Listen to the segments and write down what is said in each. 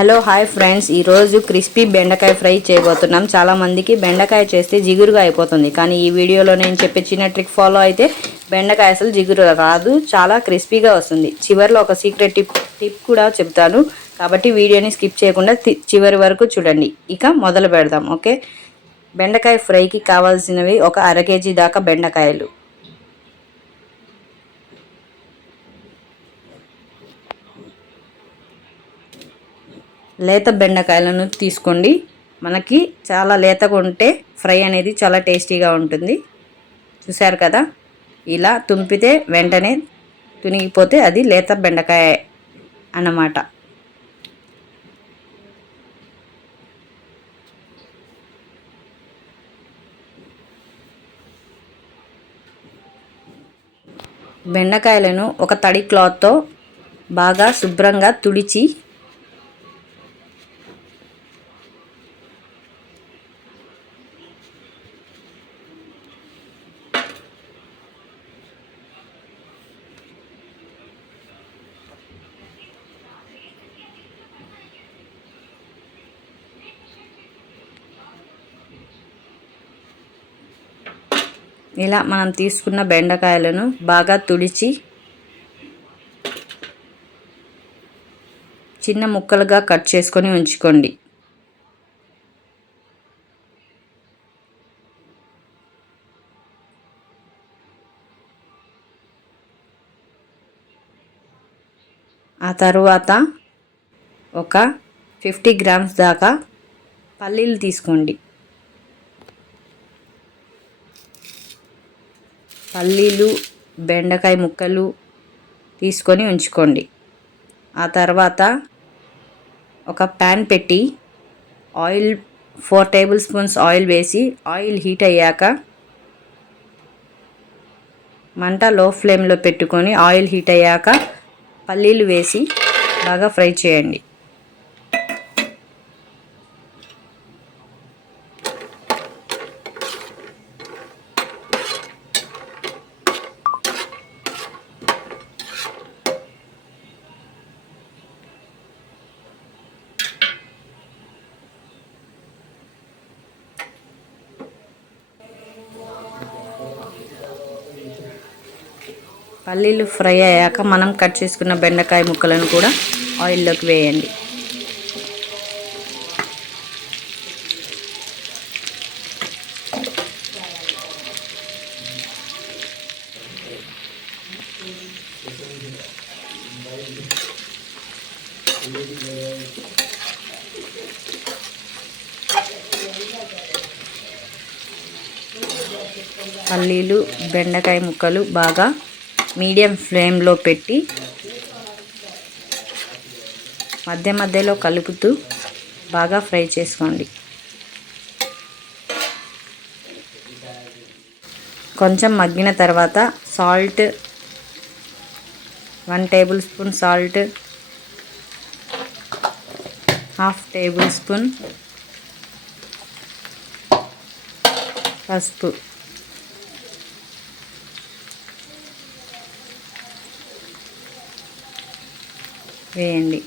Hello hi friends, ఈరోజు crispy బెండకాయ fry చేయబోతున్నాం. చాలామందికి బెండకాయ చేస్తే జిగురుగా అయిపోతుంది, కానీ ఈ వీడియోలో నేను చెప్పే చిన్న ట్రిక్ ఫాలో అయితే బెండకాయ అసలు జిగురు రాదు, చాలా క్రిస్పీగా వస్తుంది. చివరిలో ఒక సీక్రెట్ టిప్ కూడా చెప్తాను, కాబట్టి వీడియోని స్కిప్ చేయకుండా చివరి వరకు చూడండి. ఇక మొదలు పెడదాం. ఓకే, బెండకాయ ఫ్రైకి కావాల్సినవి ఒక అర కేజీ దాకా బెండకాయలు, లేత బెండకాయలను తీసుకోండి. మనకి చాలా లేతగా ఉంటే ఫ్రై అనేది చాలా టేస్టీగా ఉంటుంది. చూశారు కదా, ఇలా తుంపితే వెంటనే తునిగిపోతే అది లేత బెండకాయ అన్నమాట. బెండకాయలను ఒక తడి క్లాత్తో బాగా శుభ్రంగా తుడిచి ఇలా మనం తీసుకున్న బెండకాయలను బాగా తుడిచి చిన్న ముక్కలుగా కట్ చేసుకొని ఉంచుకోండి. ఆ తరువాత ఒక 50 గ్రామ్స్ దాకా పల్లీలు తీసుకోండి. పల్లీలు, బెండకాయ ముక్కలు తీసుకొని ఉంచుకోండి. ఆ తర్వాత ఒక ప్యాన్ పెట్టి ఆయిల్ 4 టేబుల్ స్పూన్స్ ఆయిల్ వేసి, ఆయిల్ హీట్ అయ్యాక మంట లో ఫ్లేమ్లో పెట్టుకొని ఆయిల్ హీట్ అయ్యాక పల్లీలు వేసి బాగా ఫ్రై చేయండి. పల్లీలు ఫ్రై అయ్యాక మనం కట్ చేసుకున్న బెండకాయ ముక్కలను కూడా ఆయిల్లోకి వేయండి. పల్లీలు, బెండకాయ ముక్కలు బాగా మీడియం ఫ్లేమ్లో పెట్టి మధ్య మధ్యలో కలుపుతూ బాగా ఫ్రై చేసుకోండి. కొంచెం మగ్గిన తర్వాత salt, 1 table spoon salt, 1/2 table spoon పసుపు వేయండి.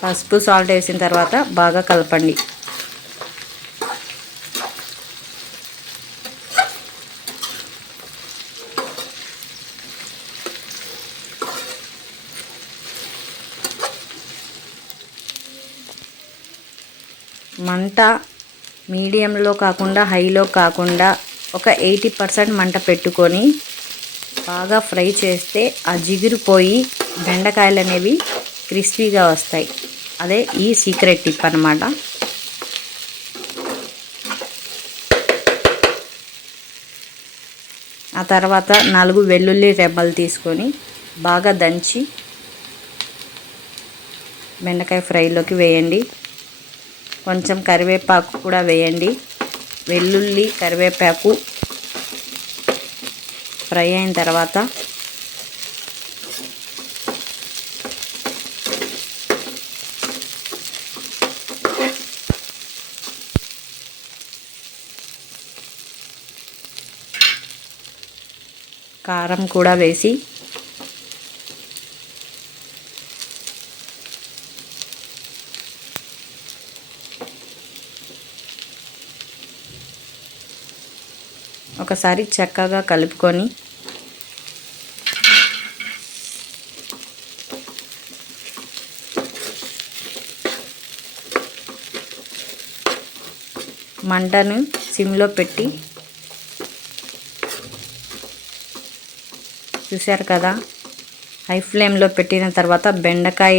పసుపు, సాల్ట్ వేసిన తర్వాత బాగా కలపండి. మంట మీడియంలో కాకుండా హైలో కాకుండా ఒక 80% మంట పెట్టుకొని బాగా ఫ్రై చేస్తే ఆ జిగురు పోయి బెండకాయలు అనేవి క్రిస్పీగా వస్తాయి. అదే ఈ సీక్రెట్ టిప్ అన్నమాట. ఆ తర్వాత 4 వెల్లుల్లి రెబ్బలు తీసుకొని బాగా దంచి బెండకాయ ఫ్రైలోకి వేయండి. కొంచెం కరివేపాకు కూడా వేయండి. వెల్లుల్లి, కరివేపాకు ఫ్రై అయిన తర్వాత కారం కూడా వేసి ఒకసారి చక్కగా కలుపుకొని మంటను సిమ్లో పెట్టి, చూశారు కదా, హై ఫ్లేమ్లో పెట్టిన తర్వాత బెండకాయ